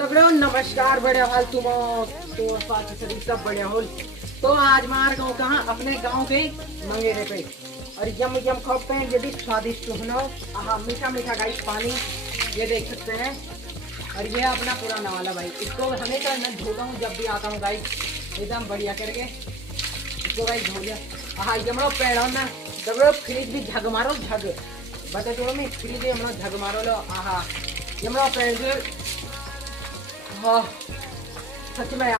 दगड़ियों नमस्कार बढ़िया हाल तुम तो पास सभी सब बढ़िया हो। तो आज मार गाँव कहाँ अपने गांव के मंगेरे पे और यम यम खाते हैं यदि स्वादिष्ट हो। हाँ मीठा मीठा गाइस पानी ये देख सकते हैं। और ये अपना पुराना वाला भाई इसको हमेशा मैं धोता हूँ जब भी आता हूँ गाइस एकदम बढ़िया करके इसको गाइस धो लिया। हाँ यमड़ो पेड़ ना दगड़ो फ्रिज भी झग मारो झग बता जो मैं फ्रिज हम झग मारो लो। हाँ यमड़ो पेड़ हाँ सच में